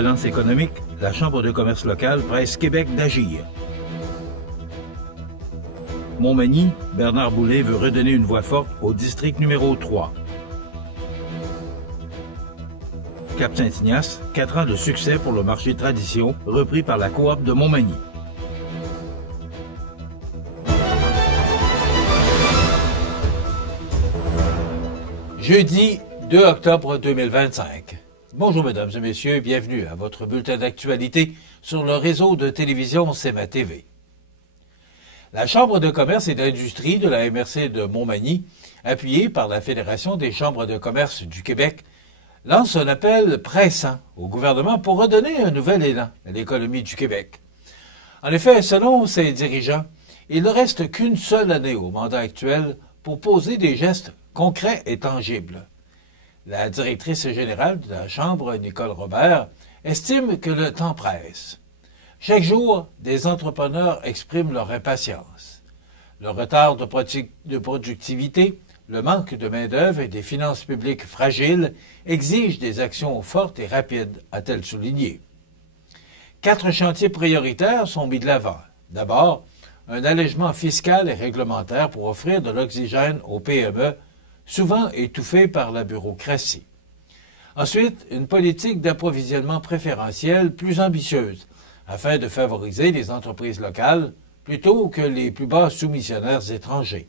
relance économique, la Chambre de commerce locale presse Québec d'agir. Montmagny, Bernard Boulay veut redonner une voix forte au district numéro 3. Cap-Saint-Ignace, 4 ans de succès pour le marché tradition, repris par la coop de Montmagny. Jeudi 2 octobre 2025. Bonjour mesdames et messieurs, bienvenue à votre bulletin d'actualité sur le réseau de télévision CEMA TV. La Chambre de commerce et d'industrie de la MRC de Montmagny, appuyée par la Fédération des chambres de commerce du Québec, lance un appel pressant au gouvernement pour redonner un nouvel élan à l'économie du Québec. En effet, selon ses dirigeants, il ne reste qu'une seule année au mandat actuel pour poser des gestes concrets et tangibles. La directrice générale de la Chambre, Nicole Robert, estime que le temps presse. Chaque jour, des entrepreneurs expriment leur impatience. Le retard de productivité, le manque de main-d'œuvre et des finances publiques fragiles exigent des actions fortes et rapides, a-t-elle souligné. 4 chantiers prioritaires sont mis de l'avant. D'abord, un allègement fiscal et réglementaire pour offrir de l'oxygène aux PME, souvent étouffées par la bureaucratie. Ensuite, une politique d'approvisionnement préférentiel plus ambitieuse, afin de favoriser les entreprises locales plutôt que les plus bas soumissionnaires étrangers.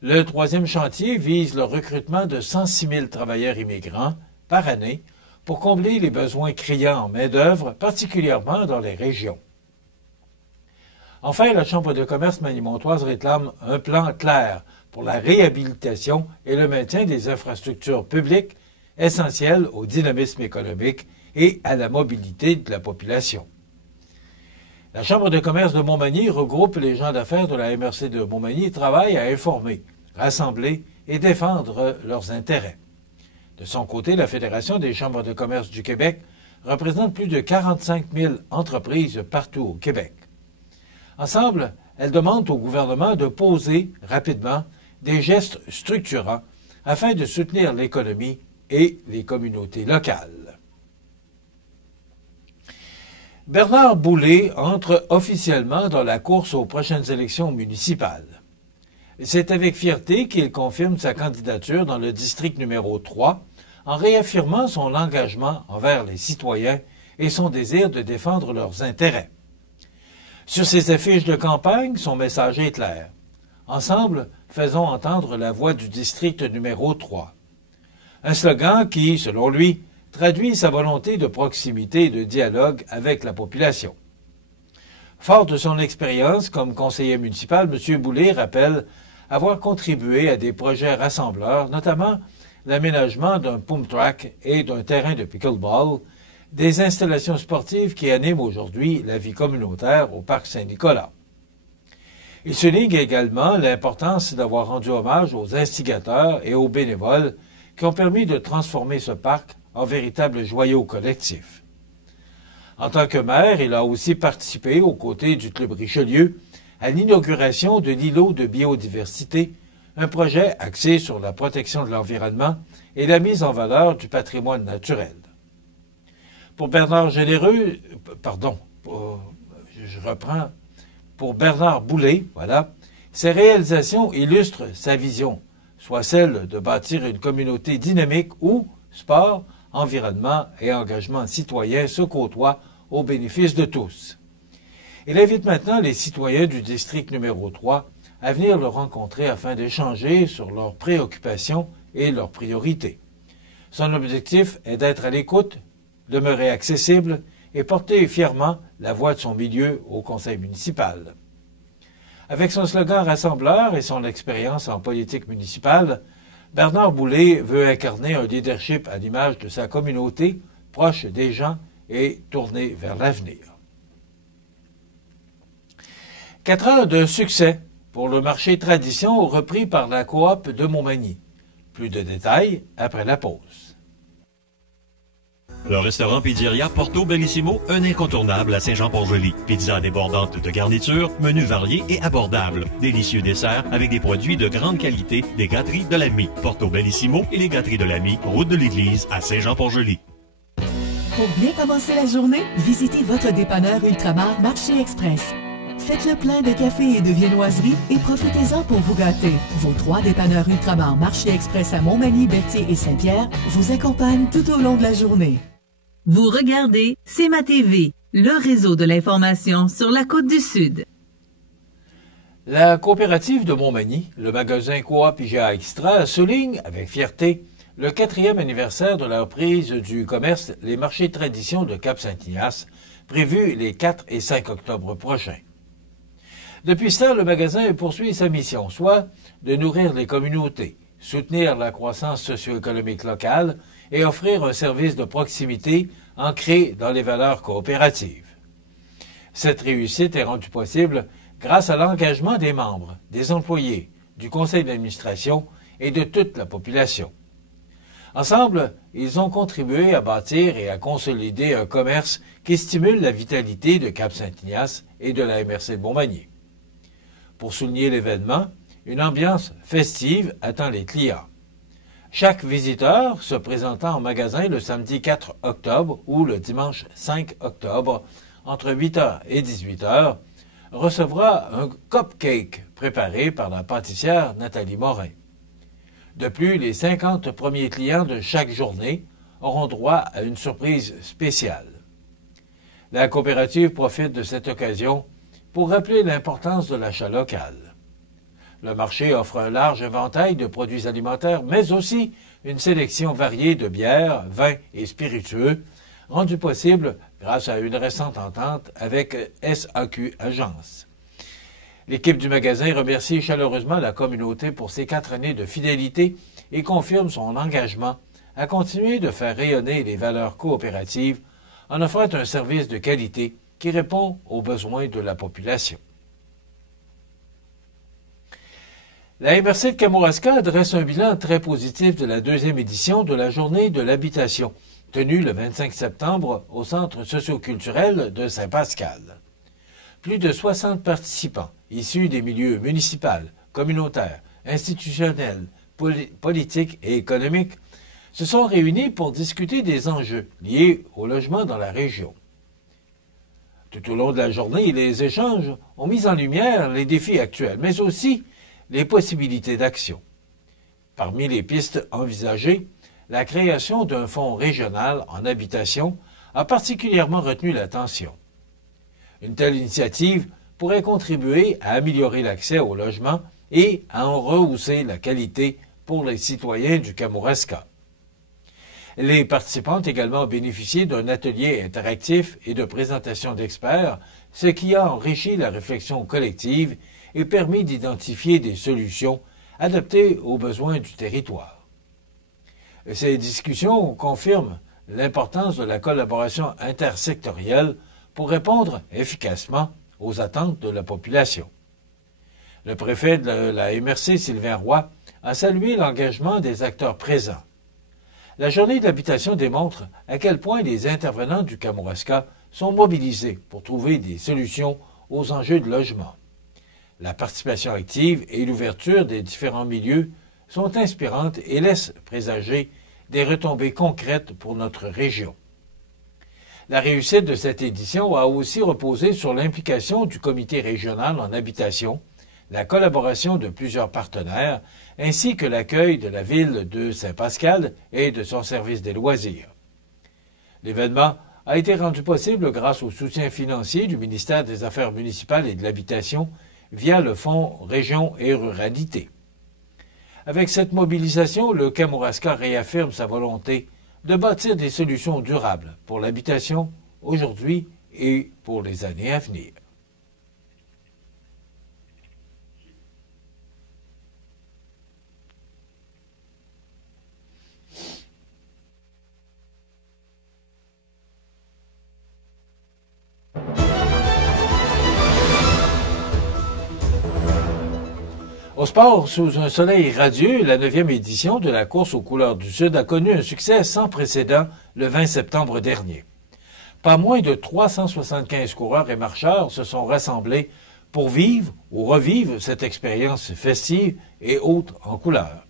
Le 3e chantier vise le recrutement de 106 000 travailleurs immigrants par année pour combler les besoins criants en main-d'œuvre, particulièrement dans les régions. Enfin, la Chambre de commerce magny-montoise réclame un plan clair pour la réhabilitation et le maintien des infrastructures publiques essentielles au dynamisme économique et à la mobilité de la population. La Chambre de commerce de Montmagny regroupe les gens d'affaires de la MRC de Montmagny et travaille à informer, rassembler et défendre leurs intérêts. De son côté, la Fédération des chambres de commerce du Québec représente plus de 45 000 entreprises partout au Québec. Ensemble, elles demandent au gouvernement de poser rapidement des gestes structurants afin de soutenir l'économie et les communautés locales. Bernard Boulay entre officiellement dans la course aux prochaines élections municipales. C'est avec fierté qu'il confirme sa candidature dans le district numéro 3 en réaffirmant son engagement envers les citoyens et son désir de défendre leurs intérêts. Sur ses affiches de campagne, son message est clair. Ensemble, faisons entendre la voix du district numéro 3. Un slogan qui, selon lui, traduit sa volonté de proximité et de dialogue avec la population. Fort de son expérience comme conseiller municipal, M. Boulay rappelle avoir contribué à des projets rassembleurs, notamment l'aménagement d'un pump track et d'un terrain de pickleball, des installations sportives qui animent aujourd'hui la vie communautaire au Parc Saint-Nicolas. Il souligne également l'importance d'avoir rendu hommage aux instigateurs et aux bénévoles qui ont permis de transformer ce parc en véritable joyau collectif. En tant que maire, il a aussi participé, aux côtés du Club Richelieu, à l'inauguration de l'îlot de biodiversité, un projet axé sur la protection de l'environnement et la mise en valeur du patrimoine naturel. Pour Bernard Boulay, ces réalisations illustrent sa vision, soit celle de bâtir une communauté dynamique où sport, environnement et engagement citoyen se côtoient au bénéfice de tous. Il invite maintenant les citoyens du district numéro 3 à venir le rencontrer afin d'échanger sur leurs préoccupations et leurs priorités. Son objectif est d'être à l'écoute, demeurer accessible et porter fièrement la voix de son milieu au conseil municipal. Avec son slogan rassembleur et son expérience en politique municipale, Bernard Boulay veut incarner un leadership à l'image de sa communauté, proche des gens et tourné vers l'avenir. 4 ans de succès pour le marché tradition repris par la coop de Montmagny. Plus de détails après la pause. Le restaurant Pizzeria Porto Bellissimo, un incontournable à Saint-Jean-Port-Joli. Pizza débordante de garniture, menu varié et abordable. Délicieux dessert avec des produits de grande qualité des gâteries de l'Ami. Porto Bellissimo et les gâteries de l'Ami, route de l'église à Saint-Jean-Port-Joli. Pour bien commencer la journée, visitez votre dépanneur Ultramar Marché Express. Faites le plein de café et de viennoiserie et profitez-en pour vous gâter. Vos 3 dépanneurs Ultramar Marché Express à Montmagny, Berthier et Saint-Pierre vous accompagnent tout au long de la journée. Vous regardez CMA TV, le réseau de l'information sur la Côte-du-Sud. La coopérative de Montmagny, le magasin Coop IGA Extra, souligne avec fierté le 4e anniversaire de la reprise du commerce Les Marchés de Tradition de Cap-Saint-Ignace, prévu les 4 et 5 octobre prochains. Depuis cela, le magasin poursuit sa mission, soit de nourrir les communautés, soutenir la croissance socio-économique locale et offrir un service de proximité ancré dans les valeurs coopératives. Cette réussite est rendue possible grâce à l'engagement des membres, des employés, du conseil d'administration et de toute la population. Ensemble, ils ont contribué à bâtir et à consolider un commerce qui stimule la vitalité de Cap-Saint-Ignace et de la MRC de Montmagny. Pour souligner l'événement, une ambiance festive attend les clients. Chaque visiteur se présentant en magasin le samedi 4 octobre ou le dimanche 5 octobre, entre 8h et 18h, recevra un cupcake préparé par la pâtissière Nathalie Morin. De plus, les 50 premiers clients de chaque journée auront droit à une surprise spéciale. La coopérative profite de cette occasion pour rappeler l'importance de l'achat local. Le marché offre un large éventail de produits alimentaires, mais aussi une sélection variée de bières, vins et spiritueux, rendue possible grâce à une récente entente avec SAQ Agence. L'équipe du magasin remercie chaleureusement la communauté pour ses 4 années de fidélité et confirme son engagement à continuer de faire rayonner les valeurs coopératives en offrant un service de qualité qui répond aux besoins de la population. La MRC de Kamouraska dresse un bilan très positif de la 2e édition de la Journée de l'habitation, tenue le 25 septembre au Centre socioculturel de Saint-Pascal. Plus de 60 participants, issus des milieux municipaux, communautaires, institutionnels, politiques et économiques, se sont réunis pour discuter des enjeux liés au logement dans la région. Tout au long de la journée, les échanges ont mis en lumière les défis actuels, mais aussi les possibilités d'action. Parmi les pistes envisagées, la création d'un fonds régional en habitation a particulièrement retenu l'attention. Une telle initiative pourrait contribuer à améliorer l'accès au logement et à en rehausser la qualité pour les citoyens du Kamouraska. Les participants ont également bénéficié d'un atelier interactif et de présentation d'experts, ce qui a enrichi la réflexion collective et permis d'identifier des solutions adaptées aux besoins du territoire. Ces discussions confirment l'importance de la collaboration intersectorielle pour répondre efficacement aux attentes de la population. Le préfet de la MRC, Sylvain Roy, a salué l'engagement des acteurs présents. La Journée de l'habitation démontre à quel point les intervenants du Kamouraska sont mobilisés pour trouver des solutions aux enjeux de logement. La participation active et l'ouverture des différents milieux sont inspirantes et laissent présager des retombées concrètes pour notre région. La réussite de cette édition a aussi reposé sur l'implication du comité régional en habitation, la collaboration de plusieurs partenaires, ainsi que l'accueil de la ville de Saint-Pascal et de son service des loisirs. L'événement a été rendu possible grâce au soutien financier du ministère des Affaires municipales et de l'Habitation via le Fonds Région et Ruralité. Avec cette mobilisation, le Kamouraska réaffirme sa volonté de bâtir des solutions durables pour l'habitation aujourd'hui et pour les années à venir. Au sport, sous un soleil radieux, la 9e édition de la course aux couleurs du Sud a connu un succès sans précédent le 20 septembre dernier. Pas moins de 375 coureurs et marcheurs se sont rassemblés pour vivre ou revivre cette expérience festive et haute en couleurs.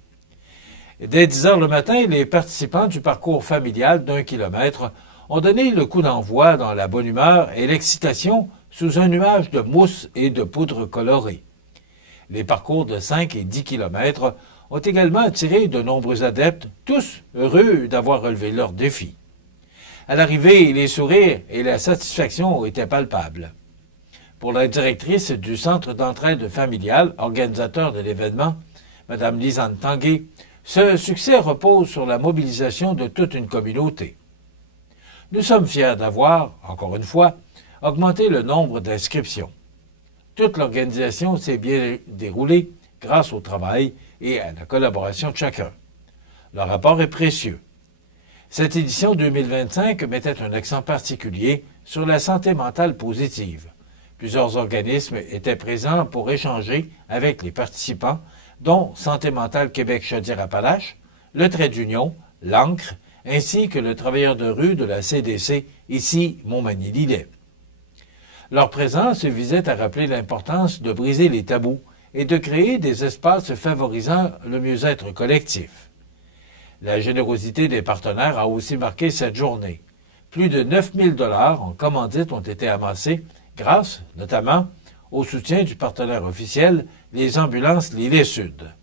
Dès 10 heures le matin, les participants du parcours familial d'1 kilomètre ont donné le coup d'envoi dans la bonne humeur et l'excitation sous un nuage de mousse et de poudre colorée. Les parcours de 5 et 10 kilomètres ont également attiré de nombreux adeptes, tous heureux d'avoir relevé leur défi. À l'arrivée, les sourires et la satisfaction étaient palpables. Pour la directrice du Centre d'entraide familiale, organisateur de l'événement, Mme Lisanne Tanguay, ce succès repose sur la mobilisation de toute une communauté. Nous sommes fiers d'avoir, encore une fois, augmenté le nombre d'inscriptions. Toute l'organisation s'est bien déroulée grâce au travail et à la collaboration de chacun. Le rapport est précieux. Cette édition 2025 mettait un accent particulier sur la santé mentale positive. Plusieurs organismes étaient présents pour échanger avec les participants, dont Santé mentale Québec-Chaudière-Appalaches, le Trait d'Union, l'ANCRE, ainsi que le travailleur de rue de la CDC, ici Montmagny-Lillet. Leur présence visait à rappeler l'importance de briser les tabous et de créer des espaces favorisant le mieux-être collectif. La générosité des partenaires a aussi marqué cette journée. Plus de 9 000 $ en commandites ont été amassés grâce, notamment, au soutien du partenaire officiel, les ambulances Lillet-Sud.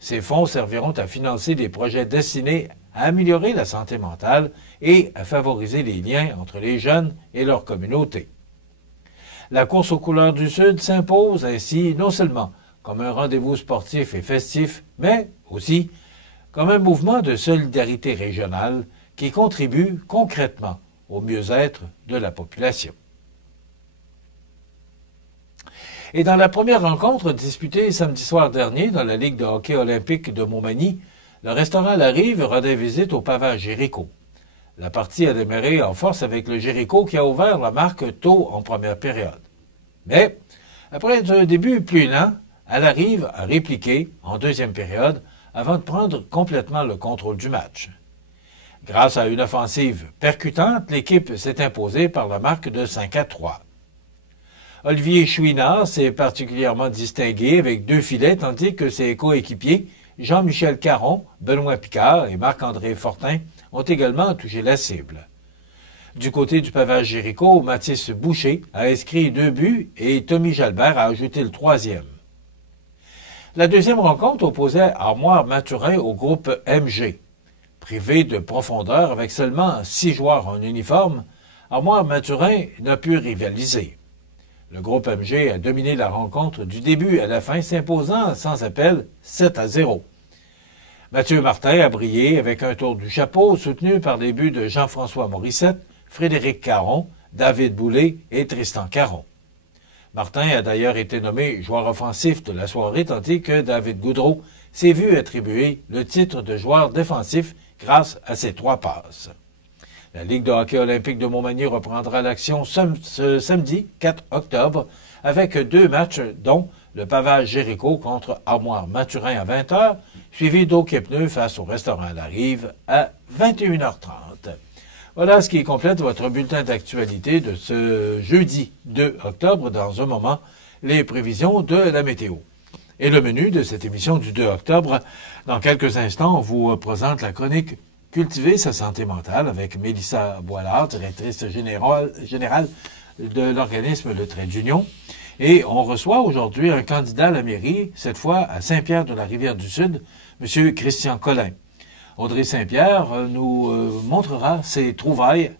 Ces fonds serviront à financer des projets destinés à améliorer la santé mentale et à favoriser les liens entre les jeunes et leur communauté. La course aux couleurs du Sud s'impose ainsi non seulement comme un rendez-vous sportif et festif, mais aussi comme un mouvement de solidarité régionale qui contribue concrètement au mieux-être de la population. Et dans la première rencontre disputée samedi soir dernier dans la Ligue de hockey olympique de Montmagny, le restaurant La Rive rendait visite au pavage Jéricho. La partie a démarré en force avec le Jéricho qui a ouvert la marque tôt en première période. Mais, après un début plus lent, La Rive a répliqué en deuxième période avant de prendre complètement le contrôle du match. Grâce à une offensive percutante, l'équipe s'est imposée par la marque de 5-3. Olivier Chouinard s'est particulièrement distingué avec 2 filets, tandis que ses coéquipiers, Jean-Michel Caron, Benoît Picard et Marc-André Fortin, ont également touché la cible. Du côté du pavage Jéricho, Mathis Boucher a inscrit 2 buts et Tommy Jalbert a ajouté le 3e. La deuxième rencontre opposait Armoire-Mathurin au groupe MG. Privé de profondeur avec seulement 6 joueurs en uniforme, Armoire-Mathurin n'a pu rivaliser. Le groupe MG a dominé la rencontre du début à la fin, s'imposant sans appel 7-0. Mathieu Martin a brillé avec un tour du chapeau soutenu par les buts de Jean-François Morissette, Frédéric Caron, David Boulay et Tristan Caron. Martin a d'ailleurs été nommé joueur offensif de la soirée, tandis que David Goudreau s'est vu attribuer le titre de joueur défensif grâce à ses 3 passes. La Ligue de hockey olympique de Montmagny reprendra l'action ce samedi 4 octobre avec 2 matchs dont le pavage Jéricho contre Armoire-Mathurin à 20h, suivi d'Hockey-Pneus face au restaurant La Rive à 21h30. Voilà ce qui complète votre bulletin d'actualité de ce jeudi 2 octobre. Dans un moment, les prévisions de la météo. Et le menu de cette émission du 2 octobre, dans quelques instants, on vous présente la chronique Cultiver sa santé mentale avec Mélissa Boilard, directrice générale de l'organisme Le Trait d'Union. Et on reçoit aujourd'hui un candidat à la mairie, cette fois à Saint-Pierre-de-la-Rivière-du-Sud, M. Christian Collin. Audrey Saint-Pierre nous montrera ses trouvailles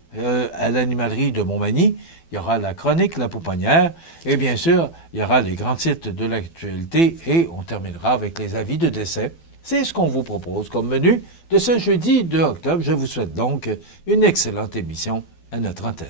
à l'animalerie de Montmagny. Il y aura la chronique La Pouponnière et bien sûr, il y aura les grands titres de l'actualité et on terminera avec les avis de décès. C'est ce qu'on vous propose comme menu de ce jeudi 2 octobre. Je vous souhaite donc une excellente émission à notre antenne.